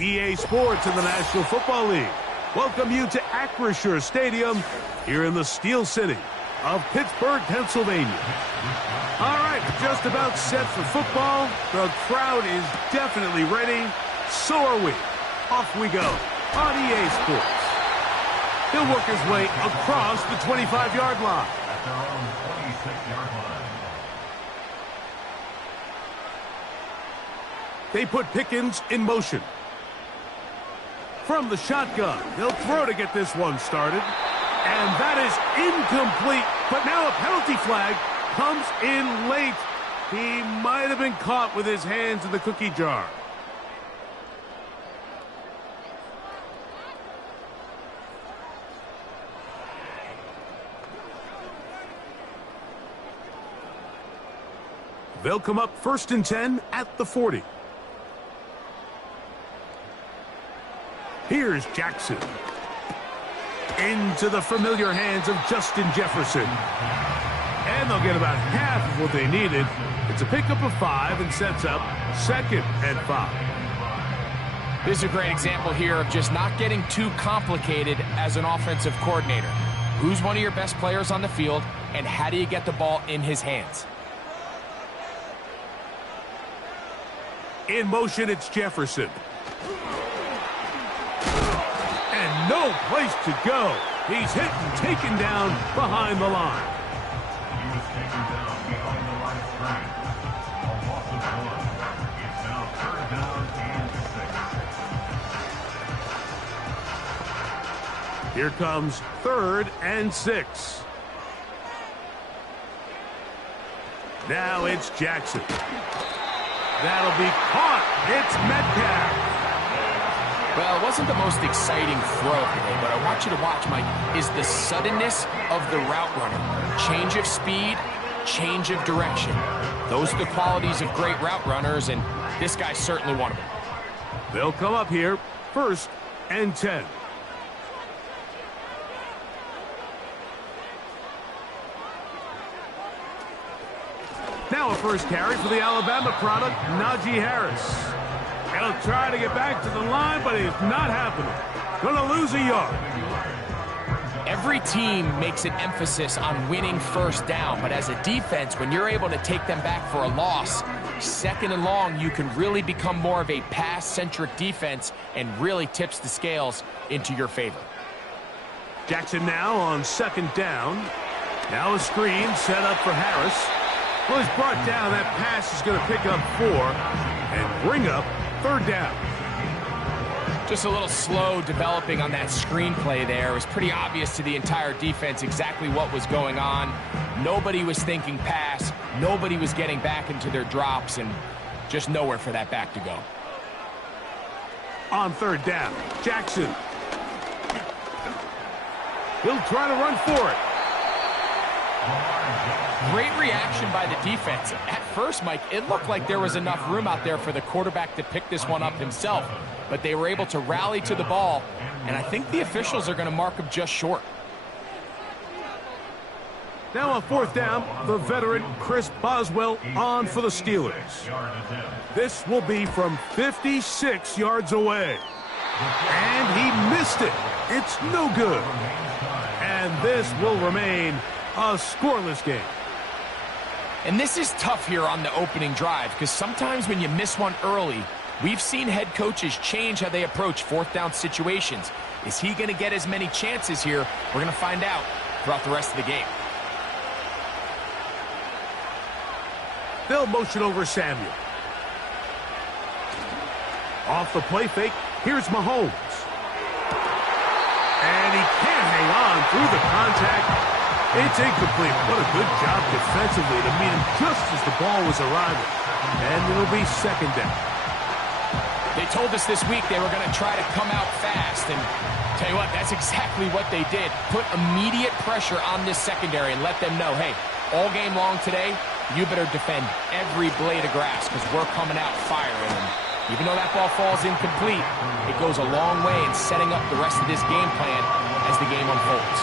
EA Sports in the National Football League welcome you to Acrisure Stadium here in the Steel City of Pittsburgh, Pennsylvania. All right, just about set for football. The crowd is definitely ready. So are we. Off we go on EA Sports. He'll work his way across the 25-yard line. At their own 26-yard line. They put Pickens in motion. From the shotgun, he'll throw to get this one started. And that is incomplete. But now a penalty flag comes in late. He might have been caught with his hands in the cookie jar. They'll come up 1st and 10 at the 40. Here's Jackson. Into the familiar hands of Justin Jefferson. And they'll get about half of what they needed. It's a pickup of 5 and sets up 2nd and 5. This is a great example here of just not getting too complicated as an offensive coordinator. Who's one of your best players on the field, and how do you get the ball in his hands? In motion, it's Jefferson. And no place to go. He's hit and taken down behind the line. He was taken down behind the line of scrimmage. A loss of 1. It's now 3rd down and 6. Here comes 3rd and 6. Now it's Jackson. That'll be caught. It's Metcalf. Well, it wasn't the most exciting throw today, but I want you to watch, Mike, is the suddenness of the route runner. Change of speed, change of direction. Those are the qualities of great route runners, and this guy's certainly one of them. They'll come up here, 1st and 10. Now a first carry for the Alabama product, Najee Harris. He'll try to get back to the line, but it's not happening. Gonna lose a yard. Every team makes an emphasis on winning first down, but as a defense, when you're able to take them back for a loss, 2nd and long, you can really become more of a pass-centric defense and really tips the scales into your favor. Jackson now on 2nd down. Now a screen set up for Harris. Well, he's brought down. That pass is going to pick up 4 and bring up 3rd down. Just a little slow developing on that screenplay there. It was pretty obvious to the entire defense exactly what was going on. Nobody was thinking pass. Nobody was getting back into their drops, and just nowhere for that back to go. On 3rd down, Jackson. He'll try to run for it. Great reaction by the defense. At first, Mike, it looked like there was enough room out there for the quarterback to pick this one up himself, but they were able to rally to the ball, and I think the officials are going to mark him just short. Now on 4th down, the veteran Chris Boswell on for the Steelers. This will be from 56 yards away. And he missed it. It's no good. And this will remain a scoreless game. And this is tough here on the opening drive, because sometimes when you miss one early, we've seen head coaches change how they approach 4th down situations. Is he going to get as many chances here? We're going to find out throughout the rest of the game. They'll motion over Samuel. Off the play fake, here's Mahomes. And he can't hang on through the contact. It's incomplete. What a good job defensively to meet him just as the ball was arriving. And it'll be 2nd down. They told us this week they were going to try to come out fast, and tell you what, that's exactly what they did. Put immediate pressure on this secondary and let them know, hey, all game long today, you better defend every blade of grass because we're coming out firing. And even though that ball falls incomplete, it goes a long way in setting up the rest of this game plan as the game unfolds.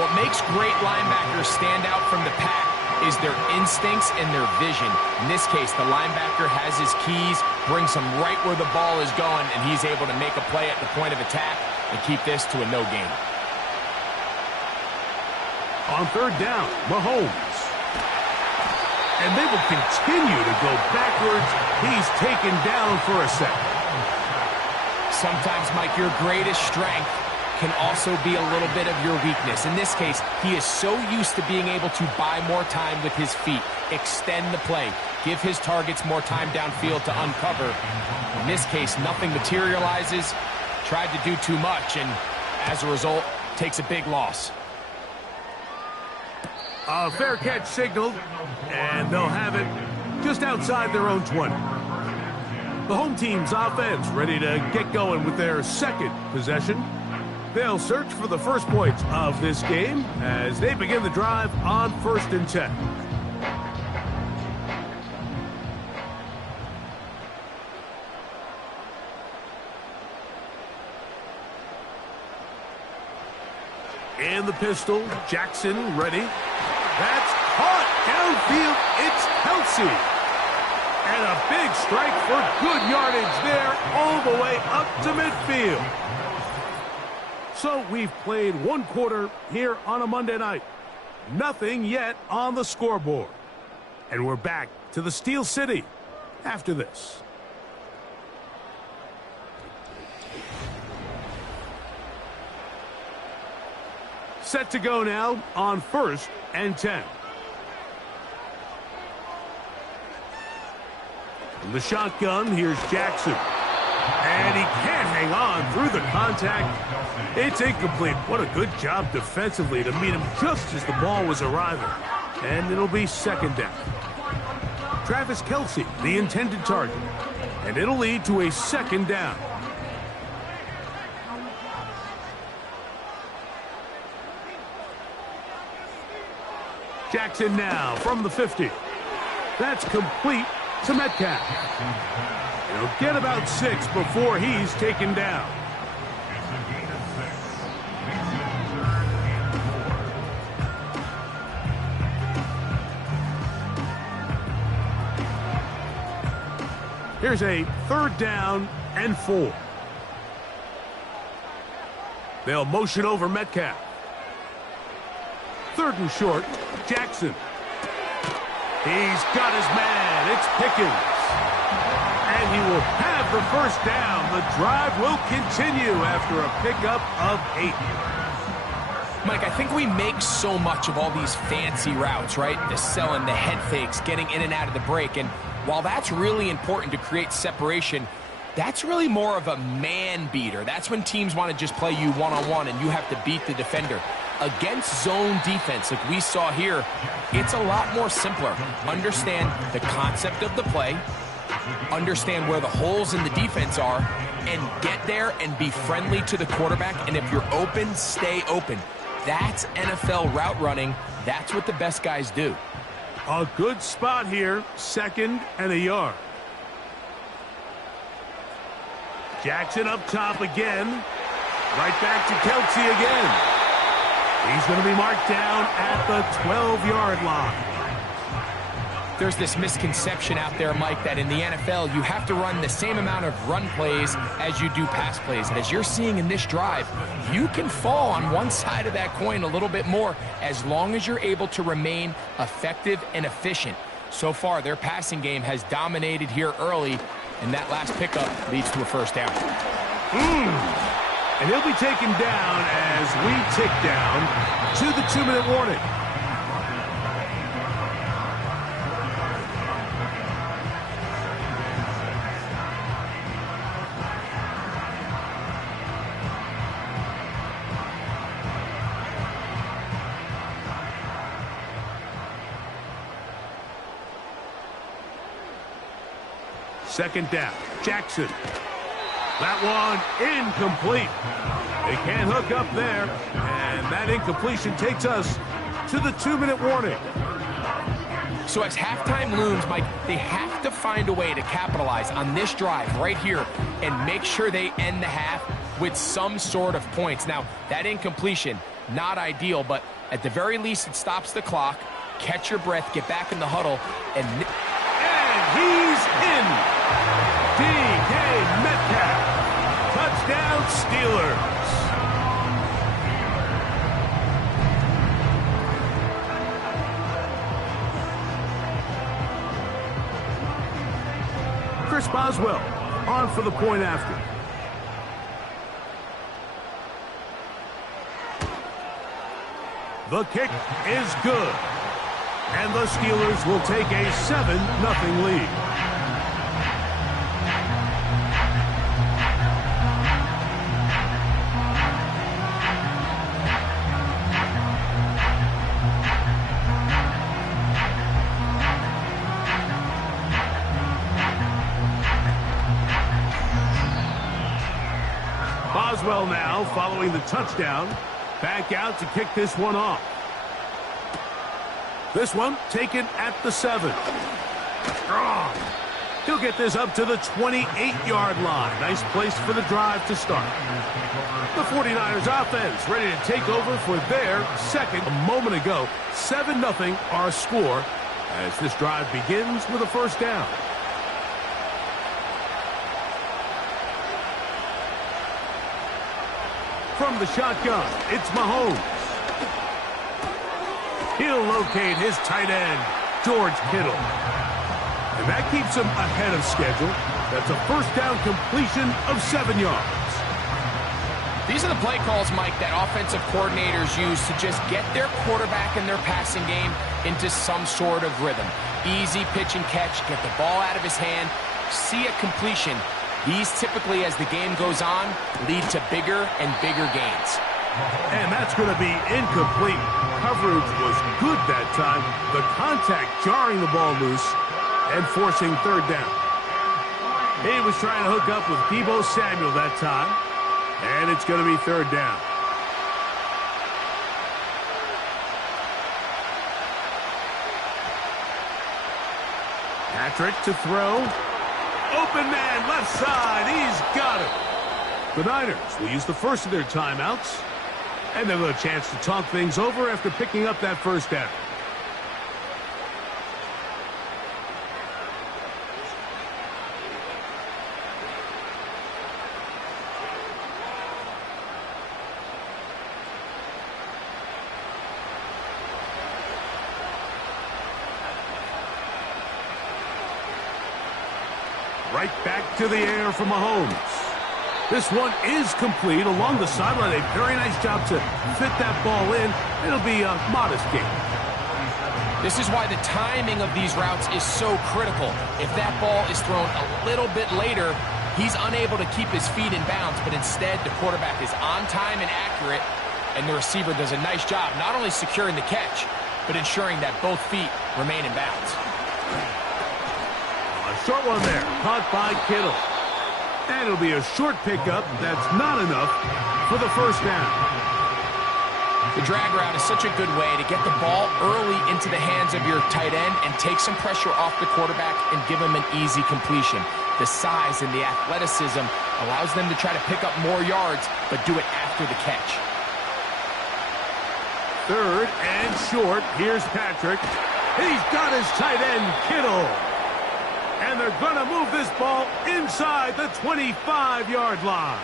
What makes great linebackers stand out from the pack is their instincts and their vision. In this case, the linebacker has his keys, brings him right where the ball is going, and he's able to make a play at the point of attack and keep this to a no gain. On 3rd down, Mahomes. And they will continue to go backwards. He's taken down for a second. Sometimes, Mike, your greatest strength can also be a little bit of your weakness. In this case, he is so used to being able to buy more time with his feet, extend the play, give his targets more time downfield to uncover. In this case, nothing materializes, tried to do too much, and as a result, takes a big loss. A fair catch signaled, and they'll have it just outside their own 20. The home team's offense ready to get going with their 2nd possession. They'll search for the first points of this game as they begin the drive on 1st and 10. In the pistol, Jackson ready. That's caught downfield. It's Kelsey. And a big strike for good yardage there all the way up to midfield. So we've played 1 quarter here on a Monday night. Nothing yet on the scoreboard. And we're back to the Steel City after this. Set to go now on 1st and 10. From the shotgun, here's Jackson. And he can't hang on through the contact. It's incomplete. What a good job defensively to meet him just as the ball was arriving. And it'll be second down. Travis Kelce, the intended target. And it'll lead to a second down. Jackson now from the 50. That's complete to Metcalf. He'll get about 6 before he's taken down. Here's a 3rd down and 4. They'll motion over Metcalf. 3rd and short, Jackson. He's got his man. It's Pickens. And he will have the first down. The drive will continue after a pickup of 8. Mike, I think we make so much of all these fancy routes, right? The selling, the head fakes, getting in and out of the break. And while that's really important to create separation, that's really more of a man beater. That's when teams want to just play you one-on-one and you have to beat the defender. Against zone defense like we saw here, it's a lot more simpler. Understand the concept of the play, understand where the holes in the defense are, and get there and be friendly to the quarterback. And if you're open, stay open. That's NFL route running. That's what the best guys do. A good spot here, 2nd and a yard. Jackson up top again. Right back to Kelce again. He's going to be marked down at the 12-yard line. There's this misconception out there, Mike, that in the NFL you have to run the same amount of run plays as you do pass plays. And as you're seeing in this drive, you can fall on one side of that coin a little bit more as long as you're able to remain effective and efficient. So far, their passing game has dominated here early, and that last pickup leads to a first down. And he'll be taken down as we tick down to the 2-minute warning. Second down, Jackson. That one incomplete. They can't hook up there, and that incompletion takes us to the 2-minute warning. So as halftime looms, Mike, they have to find a way to capitalize on this drive right here and make sure they end the half with some sort of points. Now, that incompletion, not ideal, but at the very least it stops the clock. Catch your breath, get back in the huddle, and he's in. DK Metcalf. Touchdown, Steelers. Chris Boswell on for the point after. The kick is good. And the Steelers will take a 7-0 lead. Boswell now following the touchdown. Back out to kick this one off. This one taken at the 7. Strong. He'll get this up to the 28-yard line. Nice place for the drive to start. The 49ers offense ready to take over for their second a moment ago. 7-0 our score as this drive begins with a first down. From the shotgun, it's Mahomes. He'll locate his tight end, George Kittle. And that keeps him ahead of schedule. That's a first down completion of 7 yards. These are the play calls, Mike, that offensive coordinators use to just get their quarterback and their passing game into some sort of rhythm. Easy pitch and catch, get the ball out of his hand, see a completion, These typically, as the game goes on, lead to bigger and bigger gains. And that's going to be incomplete. Coverage was good that time. The contact jarring the ball loose and forcing third down. He was trying to hook up with Deebo Samuel that time, and it's going to be third down. Patrick to throw. Open man, left side. He's got it. The Niners will use the first of their timeouts, and they'll have a chance to talk things over after picking up that first down. Right back to the air for Mahomes. This one is complete along the sideline. A very nice job to fit that ball in. It'll be a modest gain. This is why the timing of these routes is so critical. If that ball is thrown a little bit later, he's unable to keep his feet in bounds, but instead the quarterback is on time and accurate, and the receiver does a nice job not only securing the catch, but ensuring that both feet remain in bounds. A short one there, caught by Kittle. And it'll be a short pickup. That's not enough for the first down. The drag route is such a good way to get the ball early into the hands of your tight end and take some pressure off the quarterback and give him an easy completion. The size and the athleticism allows them to try to pick up more yards, but do it after the catch. Third and short. Here's Patrick. He's got his tight end, Kittle. And they're going to move this ball inside the 25-yard line.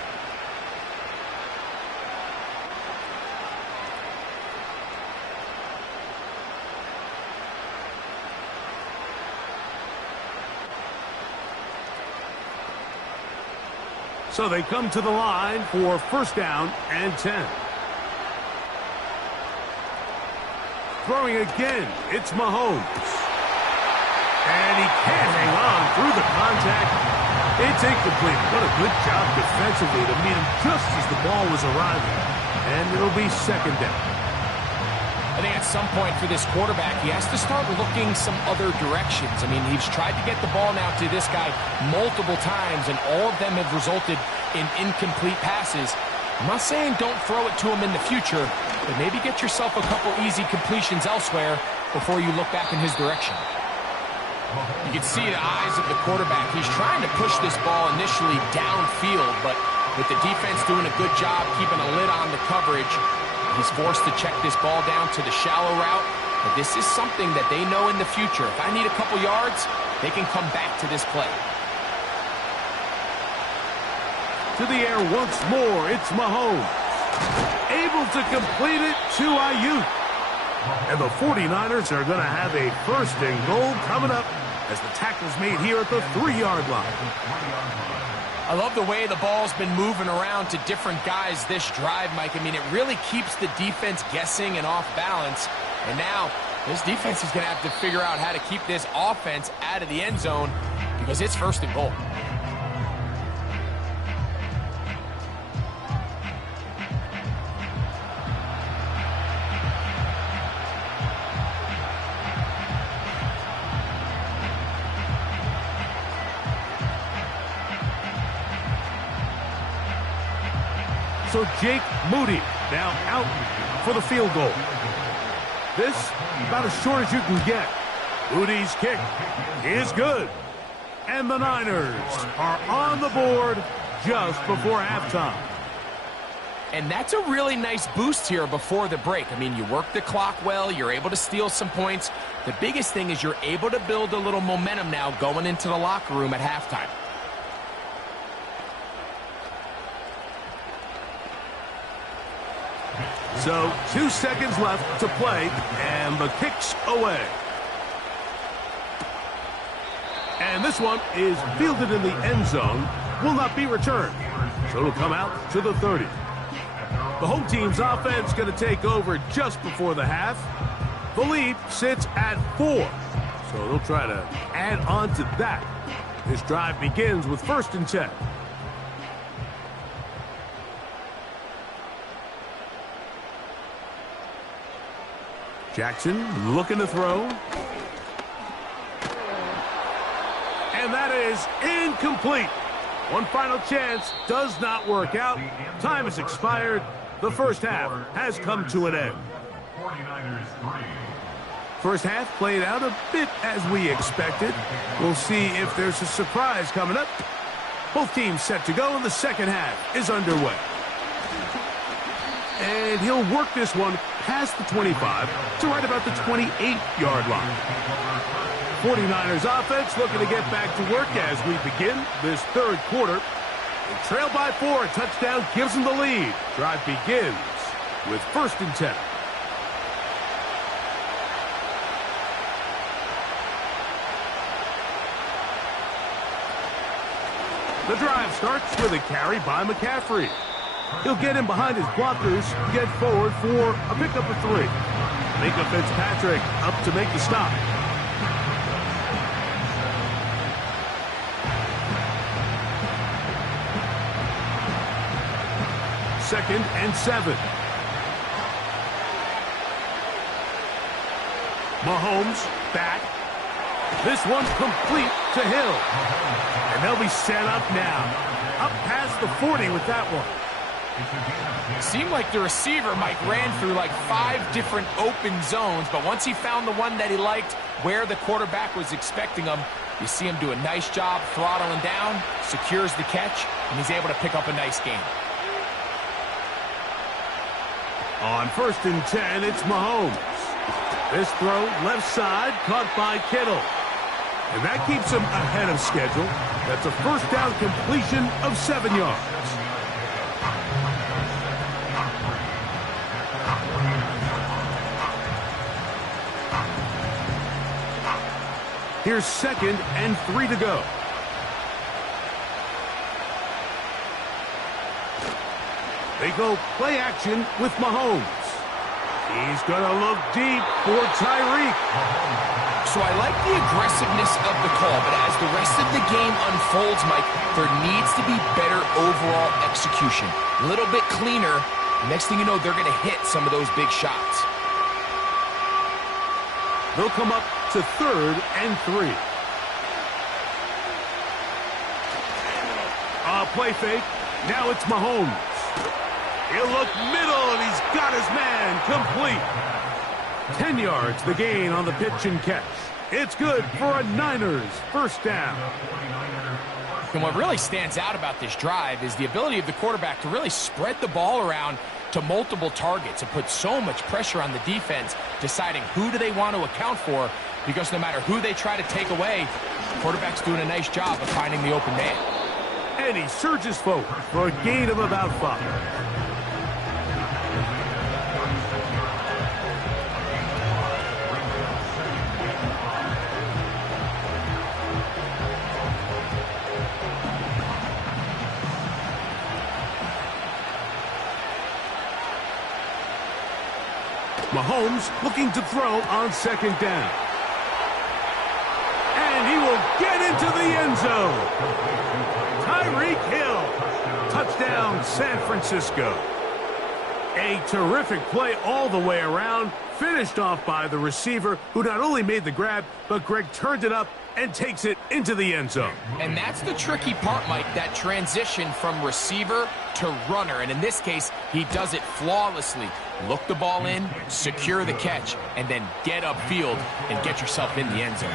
So they come to the line for first down and 10. Throwing again, it's Mahomes. And he can't hang on through the contact. It's incomplete. What a good job defensively to meet him just as the ball was arriving. And it'll be second down. I think at some point for this quarterback, he has to start looking some other directions. I mean, he's tried to get the ball now to this guy multiple times, and all of them have resulted in incomplete passes. I'm not saying don't throw it to him in the future, but maybe get yourself a couple easy completions elsewhere before you look back in his direction. You can see the eyes of the quarterback. He's trying to push this ball initially downfield, but with the defense doing a good job keeping a lid on the coverage, he's forced to check this ball down to the shallow route. But this is something that they know in the future. If I need a couple yards, they can come back to this play. To the air once more, it's Mahomes. Able to complete it to Ayuk. And the 49ers are going to have a first and goal coming up as the tackle's made here at the 3-yard line. I love the way the ball's been moving around to different guys this drive, Mike. I mean, it really keeps the defense guessing and off balance. And now this defense is going to have to figure out how to keep this offense out of the end zone because it's first and goal. So Jake Moody now out for the field goal. This about as short as you can get. Moody's kick is good. And the Niners are on the board just before halftime. And that's a really nice boost here before the break. I mean, you work the clock well. You're able to steal some points. The biggest thing is you're able to build a little momentum now going into the locker room at halftime. So 2 seconds left to play, and the kick's away. And this one is fielded in the end zone, will not be returned. So it'll come out to the 30. The home team's offense going to take over just before the half. The lead sits at 4. So they'll try to add on to that. This drive begins with 1st and 10. Jackson looking to throw. And that is incomplete. One final chance does not work out. Time has expired. The first half has come to an end. 49ers 3. First half played out a bit as we expected. We'll see if there's a surprise coming up. Both teams set to go, and the second half is underway. And he'll work this one past the 25 to right about the 28-yard line. 49ers offense looking to get back to work as we begin this third quarter. They trail by 4. A touchdown gives them the lead. Drive begins with 1st and 10. The drive starts with a carry by McCaffrey. He'll get in behind his blockers, get forward for a pickup of 3. Minka Fitzpatrick up to make the stop. Second and 7. Mahomes back. This one's complete to Hill. And they'll be set up now. Up past the 40 with that one. Seemed like the receiver, Mike, ran through like 5 different open zones, but once he found the one that he liked, where the quarterback was expecting him, you see him do a nice job throttling down, secures the catch, and he's able to pick up a nice gain. On 1st and 10, it's Mahomes. This throw, left side, caught by Kittle. And that keeps him ahead of schedule. That's a first down completion of 7 yards. Here's 2nd and 3 to go. They go play action with Mahomes. He's going to look deep for Tyreek. So I like the aggressiveness of the call, but as the rest of the game unfolds, Mike, there needs to be better overall execution. A little bit cleaner. Next thing you know, they're going to hit some of those big shots. They'll come up to 3rd and 3. Play fake. Now it's Mahomes. He'll look middle, and he's got his man complete. 10 yards, the gain on the pitch and catch. It's good for a Niners first down. And what really stands out about this drive is the ability of the quarterback to really spread the ball around to multiple targets and put so much pressure on the defense, deciding who do they want to account for, because no matter who they try to take away, the quarterback's doing a nice job of finding the open man. And he surges forward for a gain of about 5. Mahomes looking to throw on 2nd down. And he will get into the end zone. Tyreek Hill. Touchdown, San Francisco. A terrific play all the way around. Finished off by the receiver, who not only made the grab, but Greg turned it up and takes it into the end zone. And that's the tricky part, Mike, that transition from receiver to runner. And in this case, he does it flawlessly. Look the ball in, secure the catch, and then get upfield and get yourself in the end zone.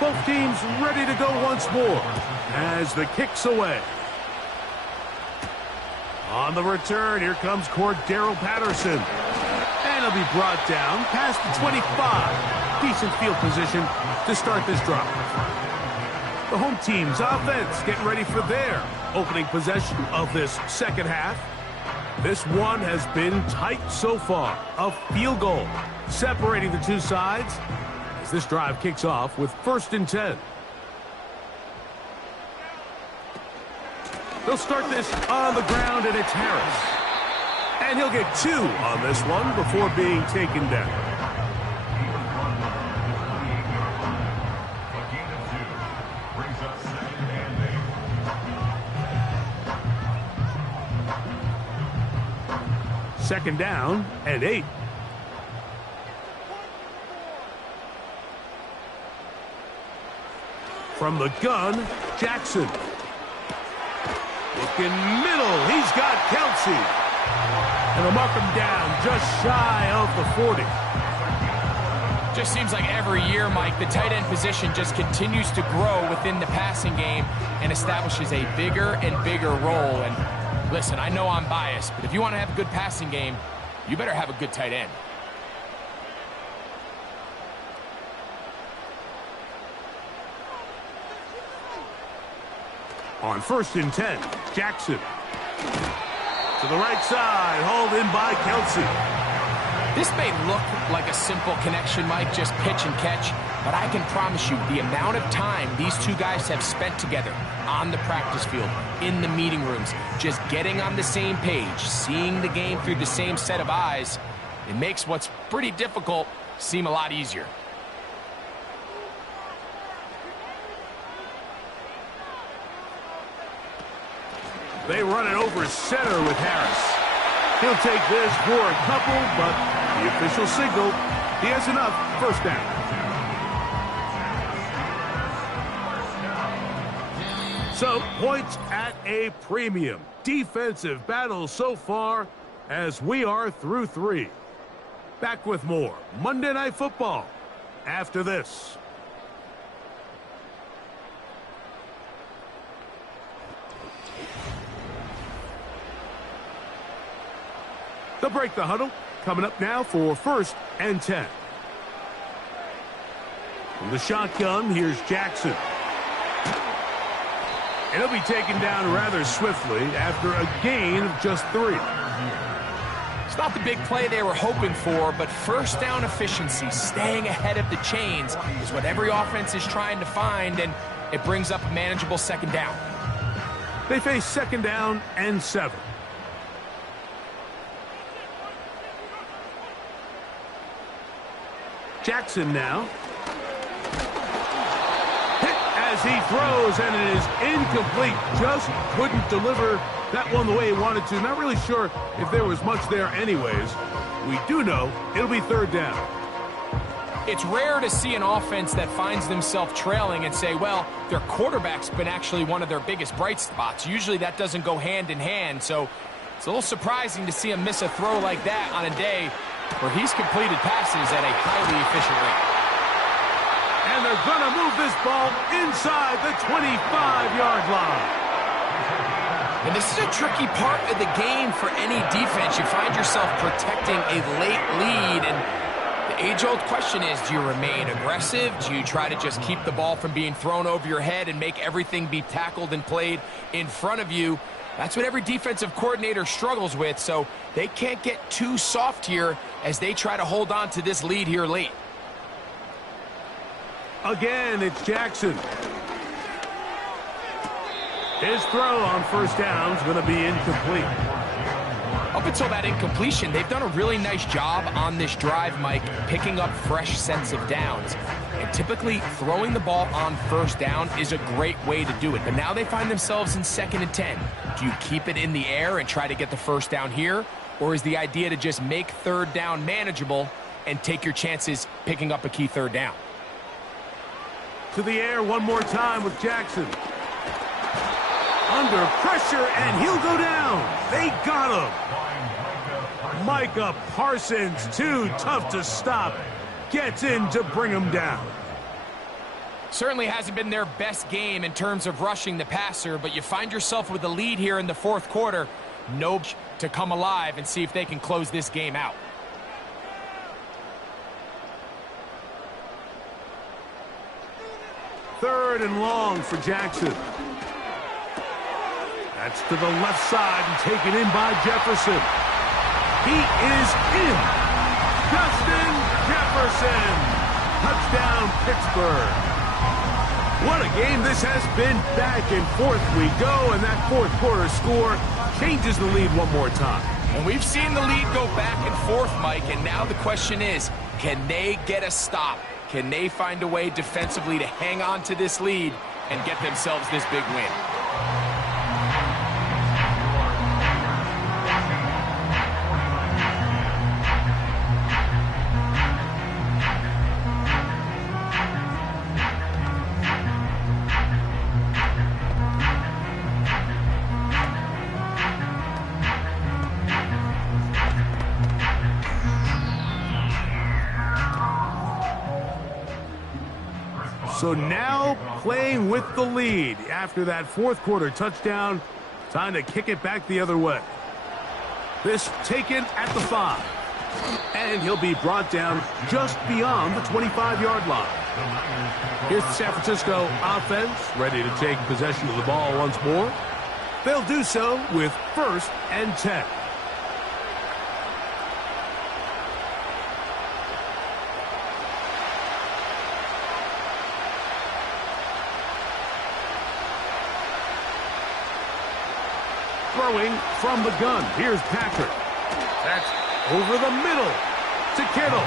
Both teams ready to go once more as the kick's away. On the return, here comes Cordero Patterson. And he'll be brought down past the 25. Decent field position to start this drive. The home team's offense getting ready for their opening possession of this second half. This one has been tight so far. A field goal separating the two sides as this drive kicks off with 1st and 10. They'll start this on the ground, and it's Harris. And he'll get 2 on this one before being taken down. Brings up 2nd and 8. 2nd down and 8. From the gun, Jackson. Looking middle. He's got Kelsey. And they'll mark him down just shy of the 40. Just seems like every year, Mike, the tight end position just continues to grow within the passing game and establishes a bigger and bigger role. And listen, I know I'm biased, but if you want to have a good passing game, you better have a good tight end. On 1st and 10, Jackson. To the right side, hauled in by Kelsey. This may look like a simple connection, Mike, just pitch and catch, but I can promise you the amount of time these two guys have spent together on the practice field, in the meeting rooms, just getting on the same page, seeing the game through the same set of eyes, it makes what's pretty difficult seem a lot easier. They run it over center with Harris. He'll take this for a couple, but the official signal, he has enough. 1st down. So, points at a premium. Defensive battle so far as we are through 3. Back with more Monday Night Football after this. They'll break the huddle. Coming up now for 1st and 10. From the shotgun, here's Jackson. And he'll be taken down rather swiftly after a gain of just 3. It's not the big play they were hoping for, but 1st down efficiency, staying ahead of the chains, is what every offense is trying to find, and it brings up a manageable 2nd down. They face 2nd down and 7. Jackson now. Hit as he throws, and it is incomplete. Just couldn't deliver that one the way he wanted to. Not really sure if there was much there anyways. We do know it'll be 3rd down. It's rare to see an offense that finds themselves trailing and say, well, their quarterback's been actually one of their biggest bright spots. Usually that doesn't go hand in hand, so it's a little surprising to see him miss a throw like that on a day where he's completed passes at a highly efficient rate. And they're going to move this ball inside the 25-yard line. And this is a tricky part of the game for any defense. You find yourself protecting a late lead, and the age-old question is, do you remain aggressive? Do you try to just keep the ball from being thrown over your head and make everything be tackled and played in front of you? That's what every defensive coordinator struggles with, so they can't get too soft here as they try to hold on to this lead here late. Again, it's Jackson. His throw on 1st down is going to be incomplete. Up until that incompletion, they've done a really nice job on this drive, Mike, picking up fresh sets of downs. And typically, throwing the ball on 1st down is a great way to do it. But now they find themselves in 2nd and 10. Do you keep it in the air and try to get the 1st down here? Or is the idea to just make 3rd down manageable and take your chances picking up a key 3rd down? To the air one more time with Jackson. Under pressure, and he'll go down. They got him. Micah Parsons, too tough to stop. Gets in to bring him down. Certainly hasn't been their best game in terms of rushing the passer, but you find yourself with a lead here in the 4th quarter. No to come alive and see if they can close this game out. Third and long for Jackson. That's to the left side and taken in by Jefferson. He is in. Justin Jefferson. Touchdown, Pittsburgh. What a game this has been. Back and forth we go, and that fourth quarter score changes the lead one more time. And we've seen the lead go back and forth, Mike, and now the question is, can they get a stop? Can they find a way defensively to hang on to this lead and get themselves this big win? So now playing with the lead after that fourth quarter touchdown. Time to kick it back the other way. This taken at the 5. And he'll be brought down just beyond the 25-yard line. Here's the San Francisco offense ready to take possession of the ball once more. They'll do so with 1st and 10. Throwing from the gun. Here's Patrick. That's over the middle to Kittle.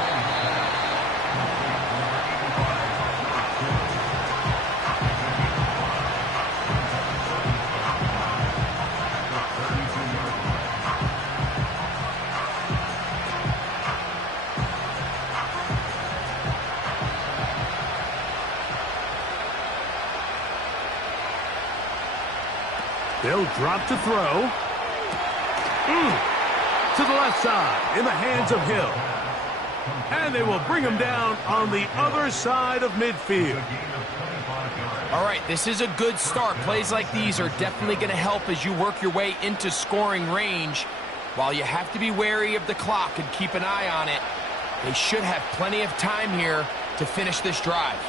They'll drop to throw. To the left side in the hands of Hill. And they will bring him down on the other side of midfield. All right, this is a good start. Plays like these are definitely going to help as you work your way into scoring range. While you have to be wary of the clock and keep an eye on it, they should have plenty of time here to finish this drive.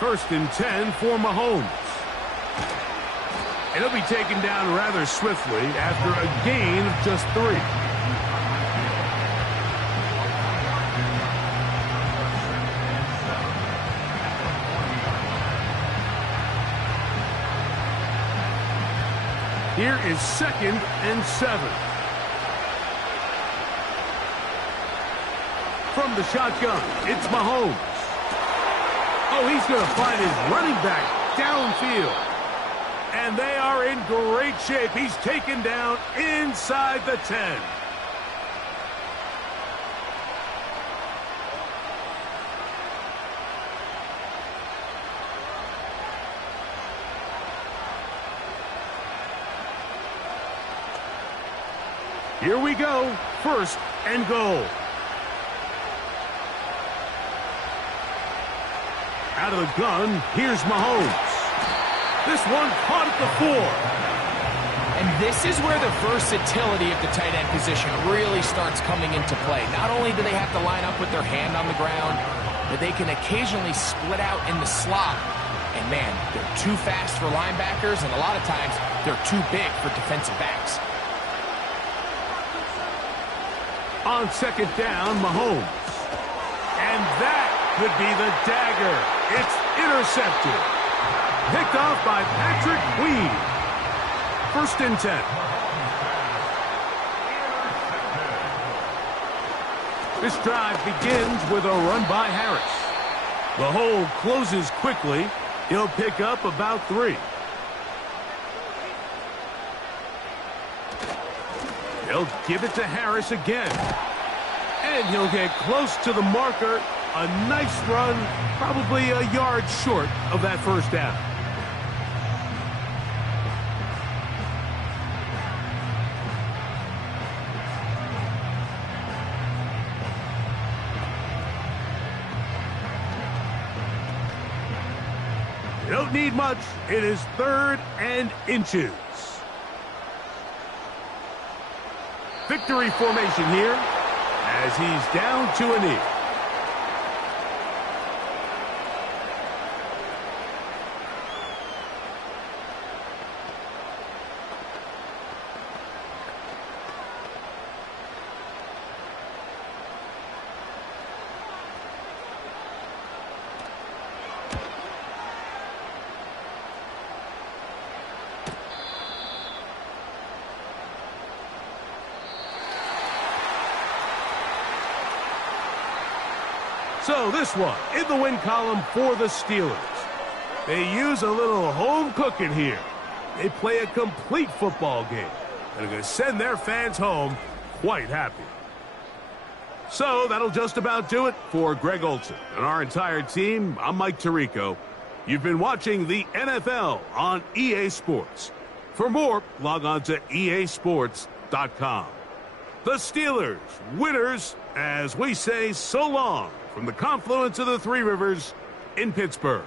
1st and 10 for Mahomes. And he'll be taken down rather swiftly after a gain of just 3. Here is 2nd and 7. From the shotgun, it's Mahomes. Oh, he's going to find his running back downfield. And they are in great shape. He's taken down inside the 10. Here we go. 1st and goal. Out of the gun, here's Mahomes. This one caught at the 4. And this is where the versatility of the tight end position really starts coming into play. Not only do they have to line up with their hand on the ground, but they can occasionally split out in the slot. And man, they're too fast for linebackers, and a lot of times they're too big for defensive backs. On 2nd down, Mahomes. And that could be the dagger. It's intercepted. Picked off by Patrick Weed. 1st and 10. This drive begins with a run by Harris. The hole closes quickly. He'll pick up about 3. They'll give it to Harris again. And he'll get close to the marker. A nice run, probably a yard short of that 1st down. You don't need much. It is 3rd and inches. Victory formation here as he's down to a knee. So this one in the win column for the Steelers. They use a little home cooking here. They play a complete football game and are going to send their fans home quite happy. So that'll just about do it for Greg Olson and our entire team. I'm Mike Tirico. You've been watching the NFL on EA Sports. For more, log on to easports.com. The Steelers, winners, as we say so long from the confluence of the Three Rivers in Pittsburgh.